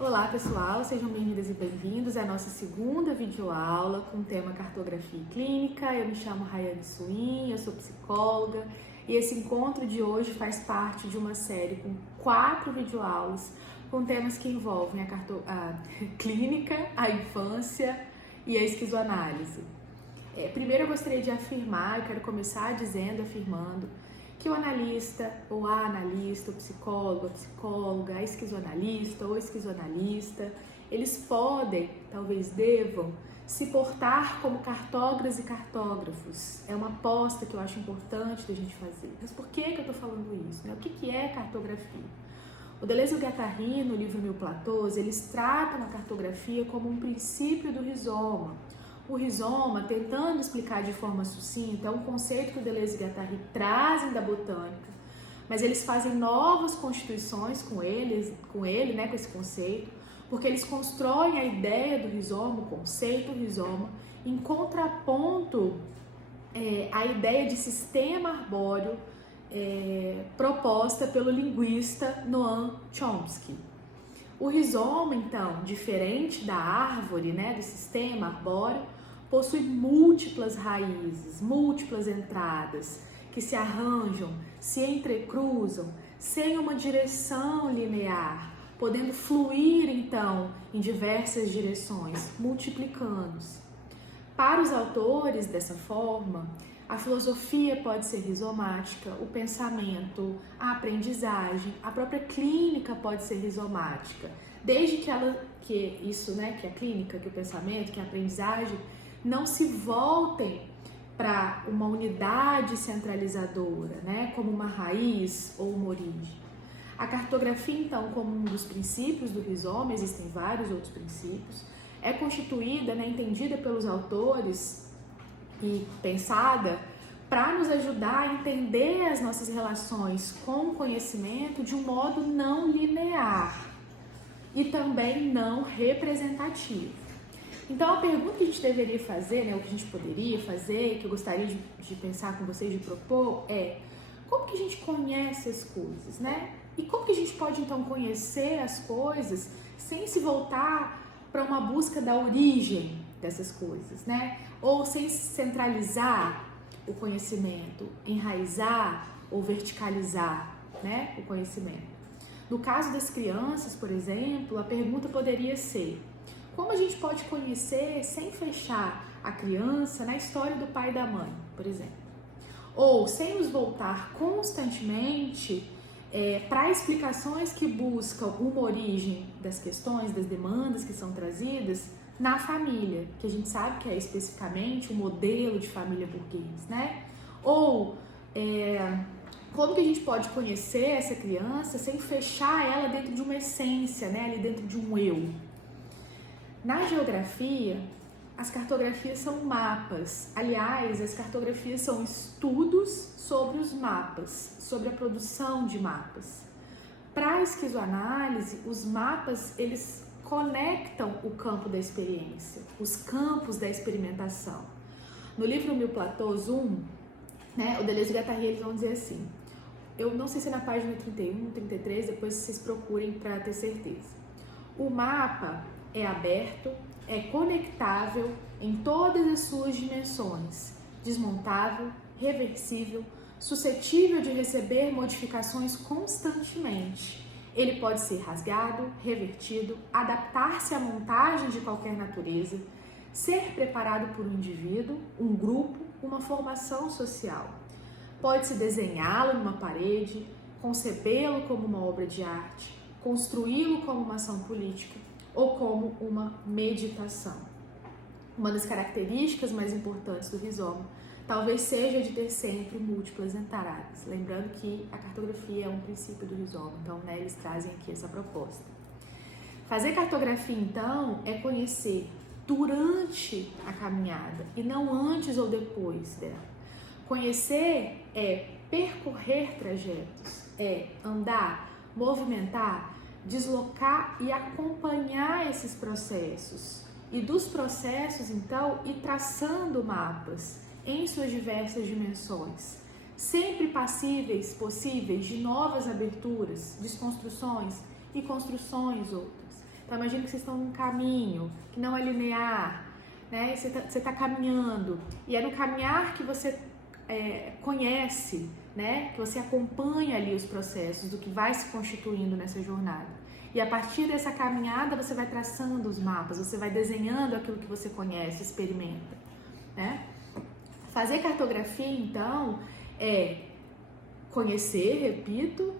Olá pessoal, sejam bem-vindas e bem-vindos à nossa segunda videoaula com o tema cartografia clínica. Eu me chamo Rayane Suin, eu sou psicóloga e esse encontro de hoje faz parte de uma série com 4 videoaulas com temas que envolvem a clínica, a infância e a esquizoanálise. Primeiro eu gostaria de afirmar, eu quero começar afirmando que o analista, ou a analista, o psicólogo, a psicóloga, a esquizoanalista ou esquizoanalista, eles podem, talvez devam, se portar como cartógrafos e cartógrafos. É uma aposta que eu acho importante da gente fazer. Mas por que eu estou falando isso? O que é cartografia? O Deleuze e o Guattari, no livro Mil Platôs, eles tratam a cartografia como um princípio do rizoma. O rizoma, tentando explicar de forma sucinta, é um conceito que o Deleuze e o Guattari trazem da botânica, mas eles fazem novas constituições com ele, com esse conceito, porque eles constroem a ideia do rizoma, o conceito do rizoma, em contraponto à ideia de sistema arbóreo proposta pelo linguista Noam Chomsky. O rizoma, então, diferente da árvore, do sistema arbóreo, possui múltiplas raízes, múltiplas entradas que se arranjam, se entrecruzam, sem uma direção linear, podendo fluir, então, em diversas direções, multiplicando-se. Para os autores, dessa forma, a filosofia pode ser rizomática, o pensamento, a aprendizagem, a própria clínica pode ser rizomática, desde que a clínica, que o pensamento, que a aprendizagem não se voltem para uma unidade centralizadora, como uma raiz ou uma origem. A cartografia, então, como um dos princípios do rizoma, existem vários outros princípios, é constituída, entendida pelos autores e pensada para nos ajudar a entender as nossas relações com o conhecimento de um modo não linear e também não representativo. Então, a pergunta que a gente deveria fazer, o que a gente poderia fazer, que eu gostaria de pensar com vocês, de propor, é como que a gente conhece as coisas, E como que a gente pode, então, conhecer as coisas sem se voltar para uma busca da origem dessas coisas, Ou sem centralizar o conhecimento, enraizar ou verticalizar, o conhecimento. No caso das crianças, por exemplo, a pergunta poderia ser: como a gente pode conhecer sem fechar a criança na história do pai e da mãe, por exemplo? Ou sem nos voltar constantemente para explicações que buscam uma origem das questões, das demandas que são trazidas na família, que a gente sabe que é especificamente o modelo de família burguês, Ou como que a gente pode conhecer essa criança sem fechar ela dentro de uma essência, ali dentro de um eu? Na geografia, as cartografias são mapas. Aliás, as cartografias são estudos sobre os mapas, sobre a produção de mapas. Para a esquizoanálise, os mapas, eles conectam o campo da experiência, os campos da experimentação. No livro Mil Platôs 1, o Deleuze e o Guattari, eles vão dizer assim, eu não sei se é na página 31, 33, depois vocês procurem para ter certeza. O mapa é aberto, é conectável em todas as suas dimensões, desmontável, reversível, suscetível de receber modificações constantemente. Ele pode ser rasgado, revertido, adaptar-se à montagem de qualquer natureza, ser preparado por um indivíduo, um grupo, uma formação social. Pode-se desenhá-lo numa parede, concebê-lo como uma obra de arte, construí-lo como uma ação política ou como uma meditação. Uma das características mais importantes do rizoma talvez seja de ter sempre múltiplas entradas. Lembrando que a cartografia é um princípio do rizoma, então eles trazem aqui essa proposta. Fazer cartografia, então, é conhecer durante a caminhada e não antes ou depois dela. Conhecer é percorrer trajetos, é andar, movimentar, deslocar e acompanhar esses processos. E dos processos, então, ir traçando mapas em suas diversas dimensões, sempre possíveis de novas aberturas, desconstruções e construções outras, Então imagina que vocês estão num caminho que não é linear, né? Você tá caminhando e é no caminhar que você conhece, né? Que você acompanha ali os processos do que vai se constituindo nessa jornada. E a partir dessa caminhada você vai traçando os mapas, você vai desenhando aquilo que você conhece, experimenta, né? Fazer cartografia, então, é conhecer, repito,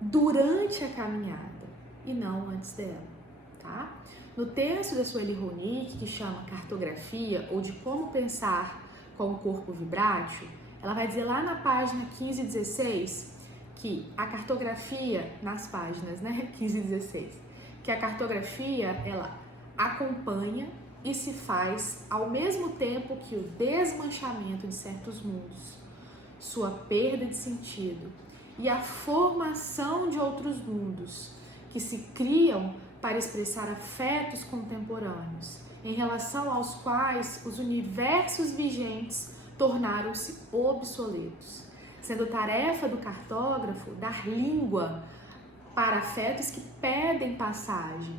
durante a caminhada e não antes dela, tá? No texto da Sueli Ronick, que chama Cartografia ou de como pensar com o corpo vibrátil, ela vai dizer lá na página 15 e 16 que a cartografia, nas páginas, né, 15 e 16, que a cartografia, ela acompanha e se faz ao mesmo tempo que o desmanchamento de certos mundos, sua perda de sentido e a formação de outros mundos que se criam para expressar afetos contemporâneos, em relação aos quais os universos vigentes tornaram-se obsoletos, sendo tarefa do cartógrafo dar língua para afetos que pedem passagem.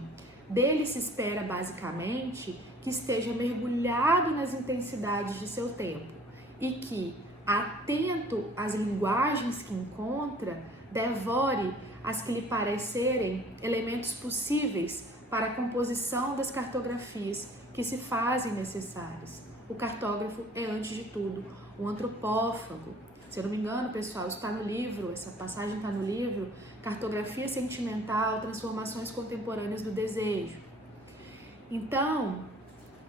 Dele se espera, basicamente, que esteja mergulhado nas intensidades de seu tempo e que, atento às linguagens que encontra, devore as que lhe parecerem elementos possíveis para a composição das cartografias que se fazem necessárias. O cartógrafo é, antes de tudo, um antropófago. Se eu não me engano, pessoal, isso está no livro, essa passagem está no livro, Cartografia Sentimental, Transformações Contemporâneas do Desejo. Então,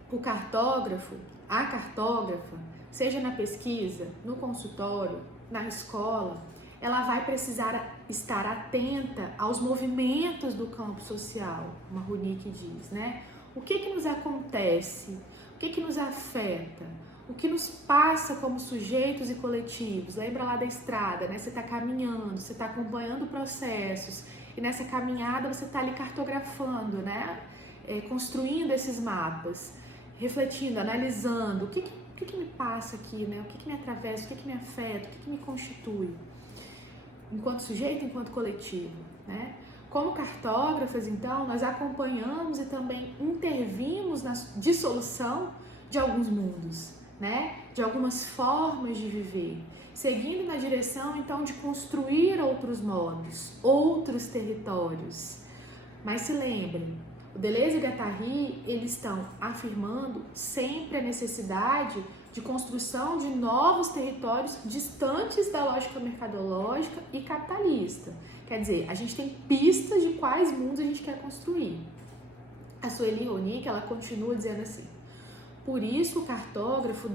o cartógrafo, a cartógrafa, seja na pesquisa, no consultório, na escola, ela vai precisar estar atenta aos movimentos do campo social, como a Ronick diz, né? O que nos acontece? O que nos afeta? O que nos passa como sujeitos e coletivos? Lembra lá da estrada, né? Você está caminhando, você está acompanhando processos e nessa caminhada você está ali cartografando, né? Construindo esses mapas, refletindo, analisando o que me passa aqui, né? O que me atravessa, o que me afeta, o que me constitui, enquanto sujeito, enquanto coletivo, né? Como cartógrafas, então, nós acompanhamos e também intervimos na dissolução de alguns mundos, né? De algumas formas de viver, seguindo na direção, então, de construir outros modos, outros territórios. Mas se lembrem, o Deleuze e o Guattari, eles estão afirmando sempre a necessidade de construção de novos territórios distantes da lógica mercadológica e capitalista. Quer dizer, a gente tem pistas de quais mundos a gente quer construir. A Sueli Ronick, ela continua dizendo assim: por isso o cartógrafo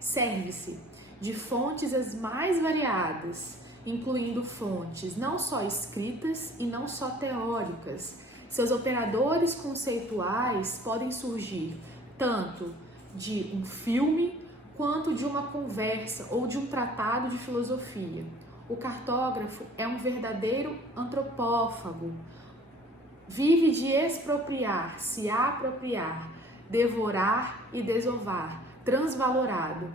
serve-se de fontes as mais variadas, incluindo fontes não só escritas e não só teóricas. Seus operadores conceituais podem surgir tanto de um filme quanto de uma conversa ou de um tratado de filosofia. O cartógrafo é um verdadeiro antropófago. Vive de expropriar, se apropriar, devorar e desovar, transvalorado.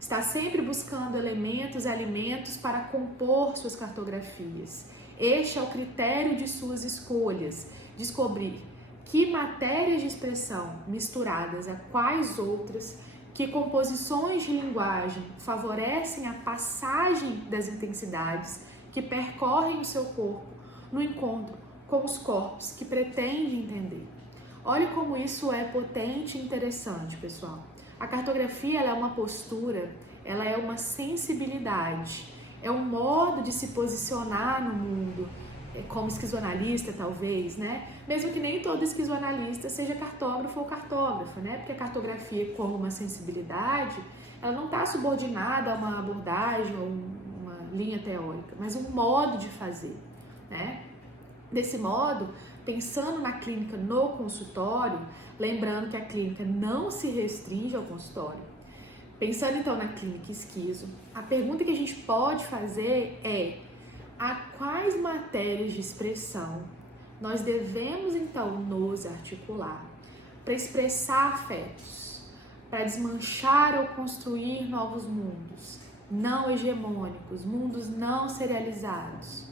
Está sempre buscando elementos e alimentos para compor suas cartografias. Este é o critério de suas escolhas, descobrir que matérias de expressão misturadas a quais outras, que composições de linguagem favorecem a passagem das intensidades que percorrem o seu corpo no encontro com os corpos que pretende entender. Olha como isso é potente e interessante, pessoal. A cartografia, ela é uma postura, ela é uma sensibilidade, é um modo de se posicionar no mundo, como esquizoanalista, talvez, né? Mesmo que nem todo esquizoanalista seja cartógrafo ou cartógrafa, né? Porque a cartografia, como uma sensibilidade, ela não está subordinada a uma abordagem ou uma linha teórica, mas um modo de fazer, né? Desse modo, pensando na clínica no consultório, lembrando que a clínica não se restringe ao consultório. Pensando então na clínica esquizo, a pergunta que a gente pode fazer é: a quais matérias de expressão nós devemos então nos articular para expressar afetos, para desmanchar ou construir novos mundos não hegemônicos, mundos não serializados?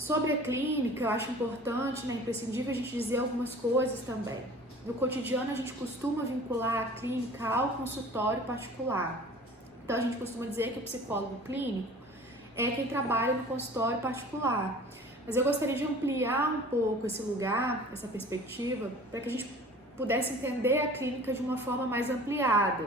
Sobre a clínica, eu acho importante, né, imprescindível a gente dizer algumas coisas também. No cotidiano, a gente costuma vincular a clínica ao consultório particular. Então, a gente costuma dizer que o psicólogo clínico é quem trabalha no consultório particular. Mas eu gostaria de ampliar um pouco esse lugar, essa perspectiva, para que a gente pudesse entender a clínica de uma forma mais ampliada.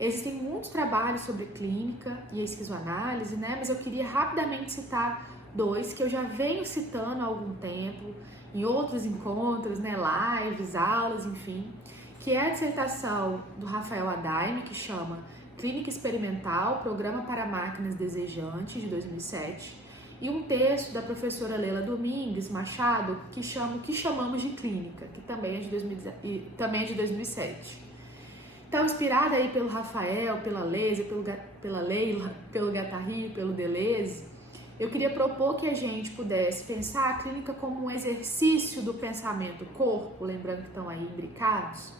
Existem muitos trabalhos sobre clínica e a esquizoanálise, né? Mas eu queria rapidamente citar dois que eu já venho citando há algum tempo, em outros encontros, né? Lives, aulas, enfim, que é a dissertação do Rafael Adaime, que chama Clínica Experimental, Programa para Máquinas Desejantes, de 2007, e um texto da professora Leila Domingues Machado, que chama O que Chamamos de Clínica, que também é de 2007. Então, inspirada aí pelo Rafael, pela Leila, pelo Guattari, pelo Deleuze, eu queria propor que a gente pudesse pensar a clínica como um exercício do pensamento-corpo, lembrando que estão aí imbricados,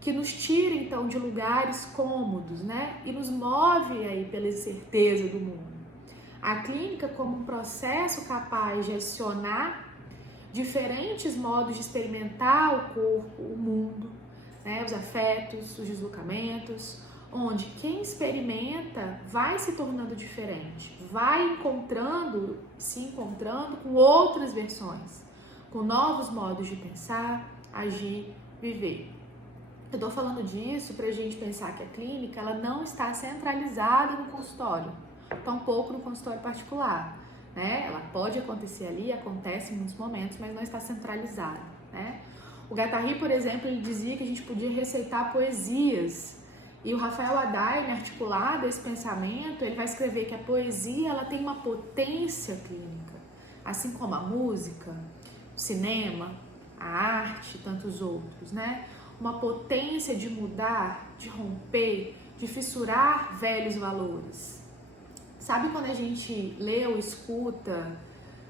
que nos tira, então, de lugares cômodos, né? E nos move aí pela incerteza do mundo. A clínica como um processo capaz de acionar diferentes modos de experimentar o corpo, o mundo, né? Os afetos, os deslocamentos, onde quem experimenta vai se tornando diferente, vai se encontrando com outras versões, com novos modos de pensar, agir, viver. Eu estou falando disso para a gente pensar que a clínica ela não está centralizada no consultório, tampouco no consultório particular, né? Ela pode acontecer ali, acontece em muitos momentos, mas não está centralizada, né? O Guattari, por exemplo, ele dizia que a gente podia receitar poesias. E o Rafael Adaime, articulado esse pensamento, ele vai escrever que a poesia ela tem uma potência clínica, assim como a música, o cinema, a arte e tantos outros, né? Uma potência de mudar, de romper, de fissurar velhos valores. Sabe quando a gente lê ou escuta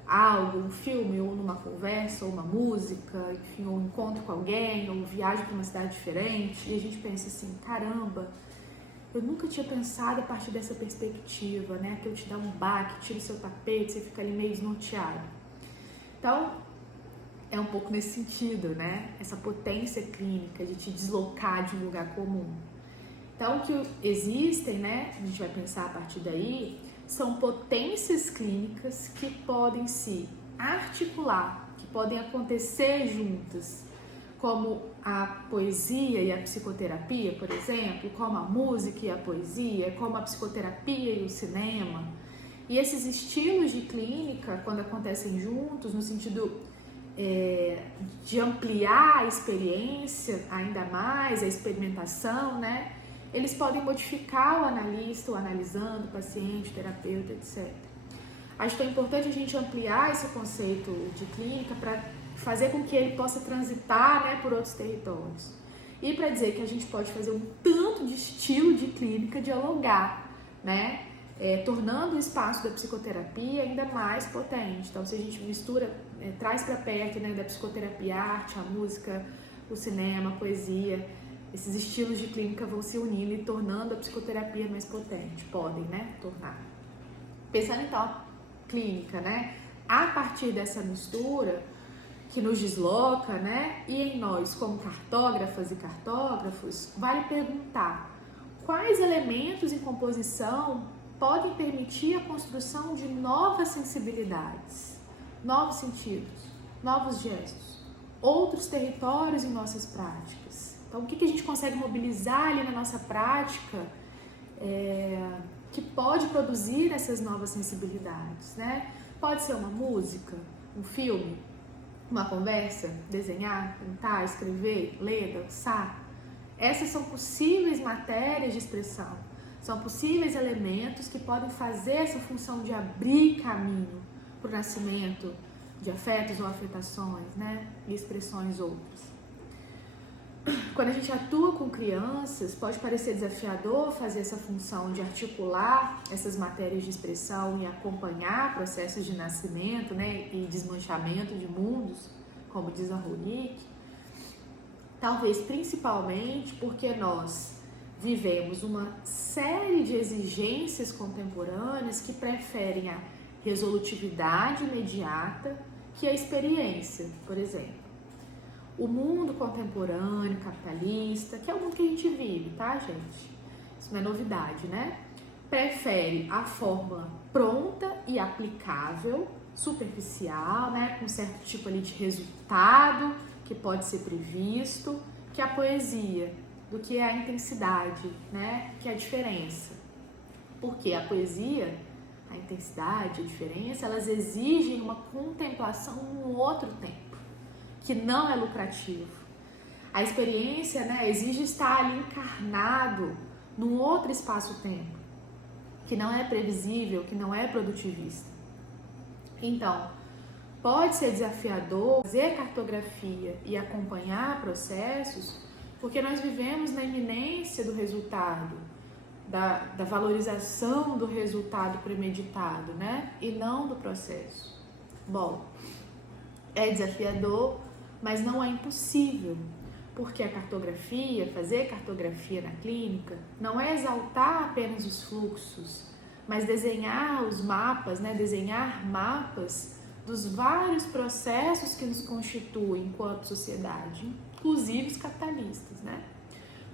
algo, um filme, ou numa conversa, ou uma música, enfim, ou um encontro com alguém, ou viagem para uma cidade diferente, e a gente pensa assim, caramba, eu nunca tinha pensado a partir dessa perspectiva, né? Que eu te dá um baque, tira o seu tapete, você fica ali meio desnorteado. Então, é um pouco nesse sentido, né? Essa potência clínica de te deslocar de um lugar comum. Então, o que existem, né? A gente vai pensar a partir daí, são potências clínicas que podem se articular, que podem acontecer juntas, como a poesia e a psicoterapia, por exemplo, como a música e a poesia, como a psicoterapia e o cinema. E esses estilos de clínica, quando acontecem juntos, no sentido de ampliar a experiência ainda mais, a experimentação, né? Eles podem modificar o analista, o analisando, o paciente, o terapeuta, etc. Acho que é importante a gente ampliar esse conceito de clínica para fazer com que ele possa transitar, né, por outros territórios. E para dizer que a gente pode fazer um tanto de estilo de clínica dialogar, né? Tornando o espaço da psicoterapia ainda mais potente. Então, se a gente mistura, traz para perto, né, da psicoterapia, a arte, a música, o cinema, a poesia, esses estilos de clínica vão se unindo e tornando a psicoterapia mais potente. Podem, né, tornar. Pensando então a clínica, né, a partir dessa mistura que nos desloca, né, e em nós como cartógrafas e cartógrafos, vale perguntar quais elementos em composição podem permitir a construção de novas sensibilidades, novos sentidos, novos gestos, outros territórios em nossas práticas. Então, o que a gente consegue mobilizar ali na nossa prática que pode produzir essas novas sensibilidades, né? Pode ser uma música, um filme, uma conversa, desenhar, pintar, escrever, ler, dançar. Essas são possíveis matérias de expressão, são possíveis elementos que podem fazer essa função de abrir caminho para o nascimento de afetos ou afetações, né? E expressões outras. Quando a gente atua com crianças, pode parecer desafiador fazer essa função de articular essas matérias de expressão e acompanhar processos de nascimento, né, e desmanchamento de mundos, como diz a Ronick. Talvez principalmente porque nós vivemos uma série de exigências contemporâneas que preferem a resolutividade imediata que a experiência, por exemplo. O mundo contemporâneo, capitalista, que é o mundo que a gente vive, tá, gente? Isso não é novidade, né? Prefere a fórmula pronta e aplicável, superficial, né? Com certo tipo ali de resultado que pode ser previsto, que a poesia, do que a intensidade, né? Que é a diferença. Porque a poesia, a intensidade, a diferença, elas exigem uma contemplação num outro tempo, que não é lucrativo. A experiência, né, exige estar ali encarnado num outro espaço-tempo, que não é previsível, que não é produtivista. Então, pode ser desafiador fazer cartografia e acompanhar processos, porque nós vivemos na iminência do resultado, da valorização do resultado premeditado, né? E não do processo. Bom, é desafiador, mas não é impossível, porque a cartografia, fazer cartografia na clínica, não é exaltar apenas os fluxos, mas desenhar os mapas, né? Desenhar mapas dos vários processos que nos constituem enquanto sociedade, inclusive os capitalistas, né?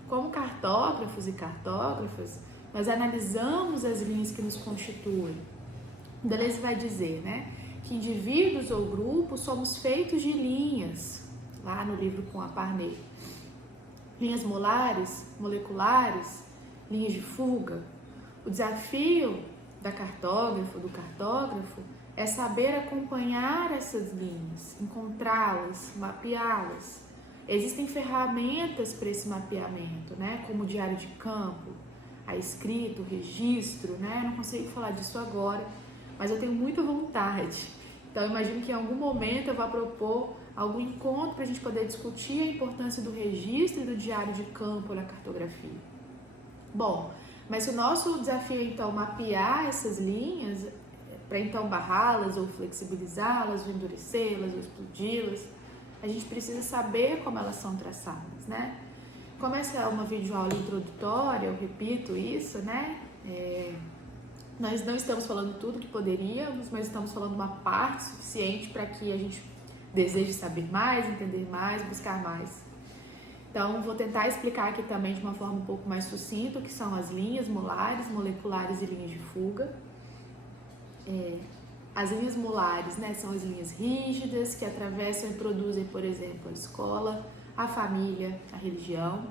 Como cartógrafos e cartógrafas, nós analisamos as linhas que nos constituem. Deleuze vai dizer, né, que indivíduos ou grupos somos feitos de linhas, lá no livro com a Parnay. Linhas molares, moleculares, linhas de fuga. O desafio da cartógrafa, do cartógrafo, é saber acompanhar essas linhas, encontrá-las, mapeá-las. Existem ferramentas para esse mapeamento, né? Como o diário de campo, a escrita, o registro, né? Eu não consigo falar disso agora, mas eu tenho muita vontade. Então, eu imagino que em algum momento eu vá propor algum encontro para a gente poder discutir a importância do registro e do diário de campo na cartografia. Bom, mas se o nosso desafio é, então, mapear essas linhas, para então barrá-las ou flexibilizá-las, ou endurecê-las, ou explodi-las, a gente precisa saber como elas são traçadas, né? Como essa é uma videoaula introdutória, eu repito isso, né? Nós não estamos falando tudo que poderíamos, mas estamos falando uma parte suficiente para que a gente deseje saber mais, entender mais, buscar mais. Então, vou tentar explicar aqui também de uma forma um pouco mais sucinta o que são as linhas molares, moleculares e linhas de fuga. As linhas molares, né, são as linhas rígidas que atravessam e produzem, por exemplo, a escola, a família, a religião.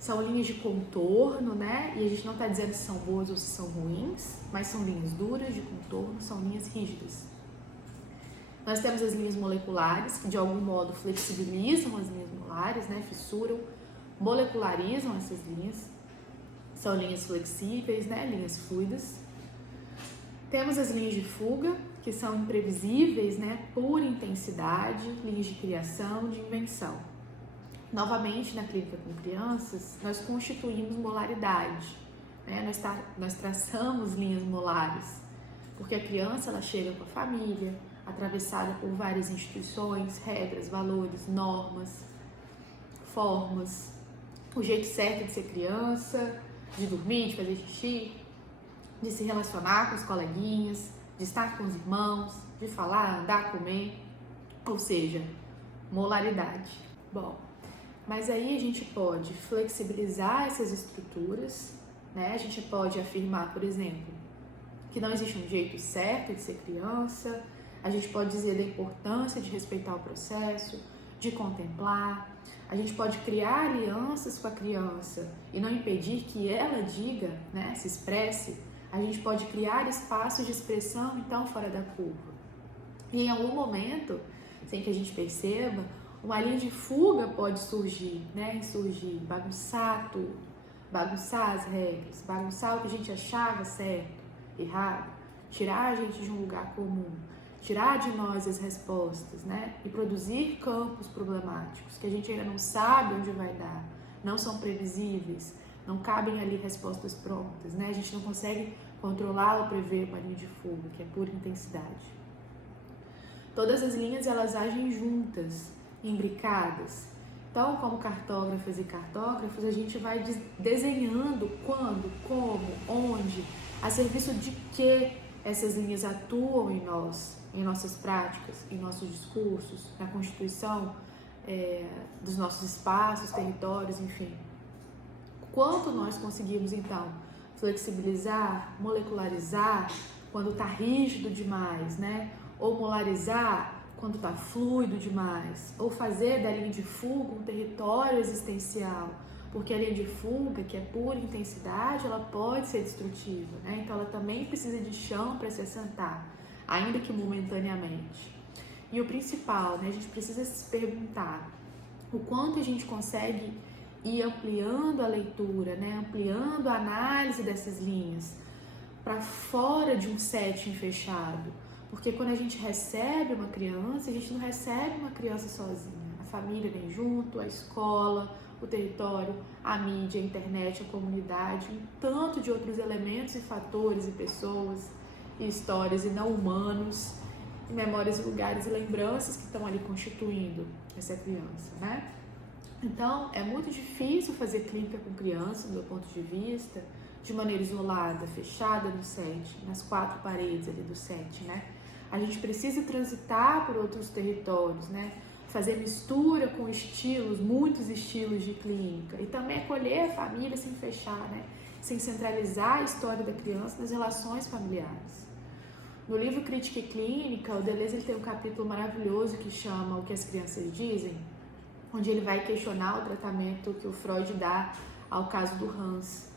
São linhas de contorno, né, e a gente não está dizendo se são boas ou se são ruins, mas são linhas duras de contorno, são linhas rígidas. Nós temos as linhas moleculares, que de algum modo flexibilizam as linhas molares, né, fissuram, molecularizam essas linhas. São linhas flexíveis, né, linhas fluidas. Temos as linhas de fuga, que são imprevisíveis, né, por intensidade, linhas de criação, de invenção. Novamente, na clínica com crianças, nós constituímos molaridade, né? Nós traçamos linhas molares, porque a criança ela chega com a família, atravessada por várias instituições, regras, valores, normas, formas, o jeito certo de ser criança, de dormir, de fazer xixi, de se relacionar com os coleguinhas, de estar com os irmãos, de falar, andar, comer, ou seja, molaridade. Bom, mas aí a gente pode flexibilizar essas estruturas, né? A gente pode afirmar, por exemplo, que não existe um jeito certo de ser criança, a gente pode dizer da importância de respeitar o processo, de contemplar, a gente pode criar alianças com a criança e não impedir que ela diga, né, se expresse. A gente pode criar espaços de expressão, então, fora da curva. E em algum momento, sem que a gente perceba, uma linha de fuga pode surgir, né? Surgir, bagunçar tudo, bagunçar as regras, bagunçar o que a gente achava certo, errado, tirar a gente de um lugar comum, tirar de nós as respostas, né? E produzir campos problemáticos que a gente ainda não sabe onde vai dar, não são previsíveis, não cabem ali respostas prontas, né? A gente não consegue controlar ou prever uma linha de fuga, que é pura intensidade. Todas as linhas, elas agem juntas, imbricadas. Então, como cartógrafas e cartógrafos, a gente vai desenhando quando, como, onde, a serviço de que essas linhas atuam em nós, em nossas práticas, em nossos discursos, na constituição dos nossos espaços, territórios, enfim. Quanto nós conseguimos, então, flexibilizar, molecularizar quando está rígido demais, né? Ou molarizar quando está fluido demais, ou fazer da linha de fuga um território existencial, porque a linha de fuga, que é pura intensidade, ela pode ser destrutiva, né? Então ela também precisa de chão para se assentar, ainda que momentaneamente. E o principal, né? A gente precisa se perguntar o quanto a gente consegue ir ampliando a leitura, né? Ampliando a análise dessas linhas para fora de um setting fechado. Porque quando a gente recebe uma criança, a gente não recebe uma criança sozinha. A família vem junto, a escola, o território, a mídia, a internet, a comunidade, um tanto de outros elementos e fatores e pessoas e histórias e não humanos, e memórias, lugares e lembranças que estão ali constituindo essa criança, né? Então, é muito difícil fazer clínica com criança, do meu ponto de vista, de maneira isolada, fechada no set, nas quatro paredes ali do set, né? A gente precisa transitar por outros territórios, né? Fazer mistura com estilos, muitos estilos de clínica, e também acolher a família sem fechar, né? Sem centralizar a história da criança nas relações familiares. No livro Crítica e Clínica, o Deleuze ele tem um capítulo maravilhoso que chama O que as Crianças Dizem, onde ele vai questionar o tratamento que o Freud dá ao caso do Hans.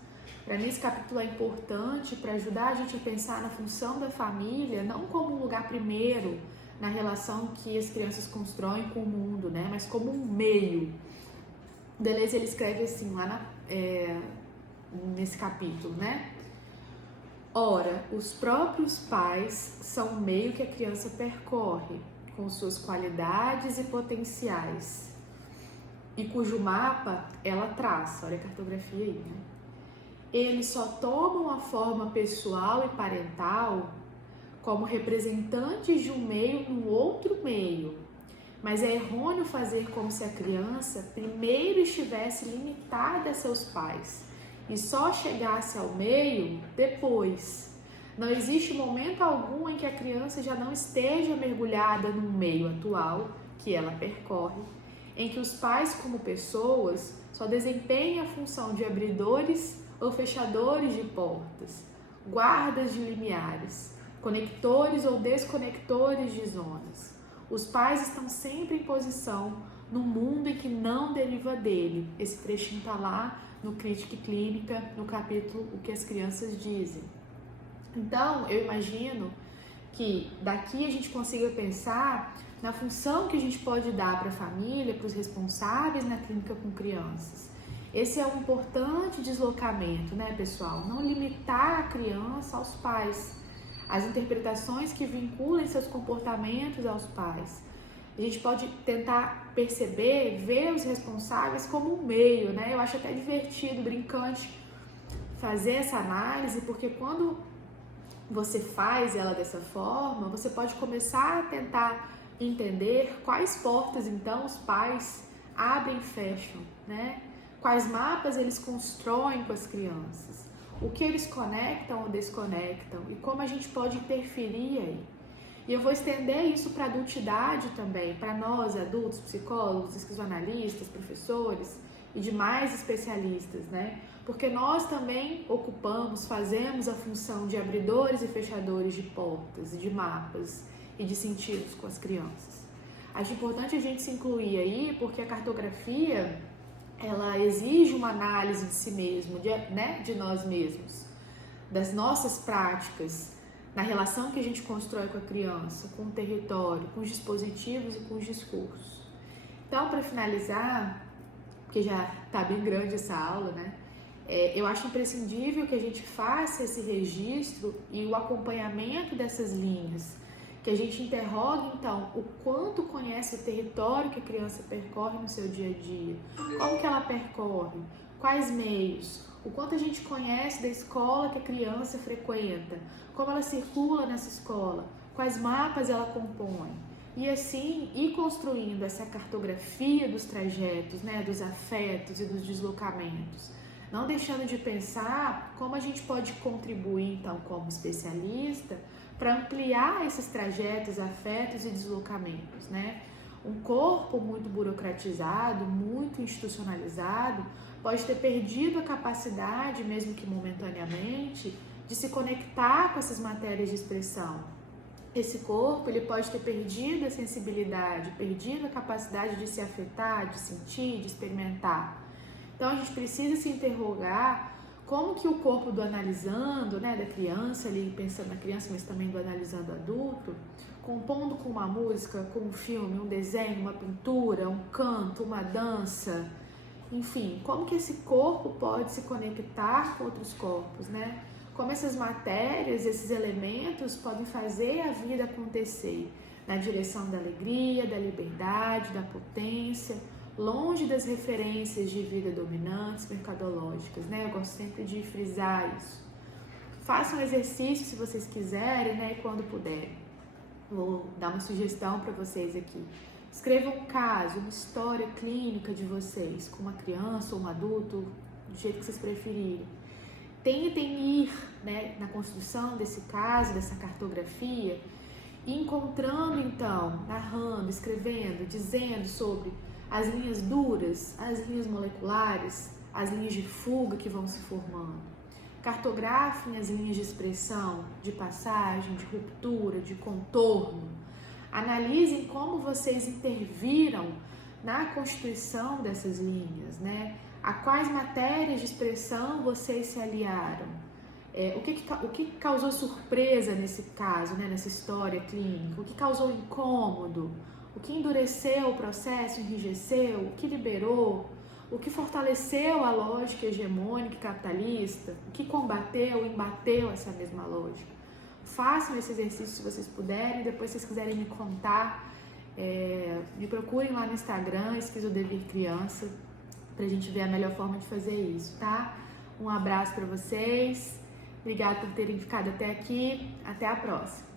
Para mim, esse capítulo é importante para ajudar a gente a pensar na função da família, não como um lugar primeiro na relação que as crianças constroem com o mundo, né? Mas como um meio. O Deleuze ele escreve assim, lá nesse capítulo, né? Ora, os próprios pais são o meio que a criança percorre, com suas qualidades e potenciais, e cujo mapa ela traça. Olha a cartografia aí, né? Eles só tomam a forma pessoal e parental como representantes de um meio num outro meio, mas é errôneo fazer como se a criança primeiro estivesse limitada a seus pais e só chegasse ao meio depois. Não existe momento algum em que a criança já não esteja mergulhada no meio atual que ela percorre, em que os pais, como pessoas, só desempenham a função de abridores ou fechadores de portas, guardas de limiares, conectores ou desconectores de zonas. Os pais estão sempre em posição no mundo em que não deriva dele. Esse trechinho está lá no Crítica e Clínica, no capítulo O que as Crianças Dizem. Então, eu imagino que daqui a gente consiga pensar na função que a gente pode dar para a família, para os responsáveis na clínica com crianças. Esse é um importante deslocamento, né, pessoal? Não limitar a criança aos pais, as interpretações que vinculem seus comportamentos aos pais. A gente pode tentar perceber, ver os responsáveis como um meio, né? Eu acho até divertido, brincante fazer essa análise, porque quando você faz ela dessa forma, você pode começar a tentar entender quais portas, então, os pais abrem e fecham, né? Quais mapas eles constroem com as crianças, o que eles conectam ou desconectam e como a gente pode interferir aí. E eu vou estender isso para a adultidade também, para nós, adultos, psicólogos, psicanalistas, professores e demais especialistas, né? Porque nós também ocupamos, fazemos a função de abridores e fechadores de portas, de mapas e de sentidos com as crianças. Acho importante a gente se incluir aí, porque a cartografia, ela exige uma análise de si mesmo, de nós mesmos, das nossas práticas, na relação que a gente constrói com a criança, com o território, com os dispositivos e com os discursos. Então, para finalizar, porque já está bem grande essa aula, né? Eu acho imprescindível que a gente faça esse registro e o acompanhamento dessas linhas, que a gente interrogue, então, o quanto conhece o território que a criança percorre no seu dia a dia, como que ela percorre, quais meios, o quanto a gente conhece da escola que a criança frequenta, como ela circula nessa escola, quais mapas ela compõe. E assim, ir construindo essa cartografia dos trajetos, né, dos afetos e dos deslocamentos, Não deixando de pensar como a gente pode contribuir, então, como especialista, para ampliar esses trajetos, afetos e deslocamentos, né? Um corpo muito burocratizado, muito institucionalizado, pode ter perdido a capacidade, mesmo que momentaneamente, de se conectar com essas matérias de expressão. Esse corpo, ele pode ter perdido a sensibilidade, perdido a capacidade de se afetar, de sentir, de experimentar. Então a gente precisa se interrogar como que o corpo do analisando, né, da criança ali, pensando na criança, mas também do analisando adulto, compondo com uma música, com um filme, um desenho, uma pintura, um canto, uma dança, enfim, como que esse corpo pode se conectar com outros corpos, né? Como essas matérias, esses elementos podem fazer a vida acontecer na direção da alegria, da liberdade, da potência, longe das referências de vida dominantes, mercadológicas, né? Eu gosto sempre de frisar isso. Façam exercício se vocês quiserem, né? E quando puderem. Vou dar uma sugestão para vocês aqui. Escrevam um caso, uma história clínica de vocês, com uma criança ou um adulto, do jeito que vocês preferirem. Tentem ir, né, na construção desse caso, dessa cartografia, encontrando então, narrando, escrevendo, dizendo sobre as linhas duras, as linhas moleculares, as linhas de fuga que vão se formando. Cartografem as linhas de expressão, de passagem, de ruptura, de contorno. Analisem como vocês interviram na constituição dessas linhas, né? A quais matérias de expressão vocês se aliaram. O que causou surpresa nesse caso, né? Nessa história clínica? O que causou incômodo? O que endureceu o processo, enrijeceu? O que liberou? O que fortaleceu a lógica hegemônica e capitalista? O que combateu, embateu essa mesma lógica? Façam esse exercício se vocês puderem. Depois, se vocês quiserem me contar, me procurem lá no Instagram, Esquizodevir Criança, pra gente ver a melhor forma de fazer isso, tá? Um abraço para vocês. Obrigada por terem ficado até aqui. Até a próxima.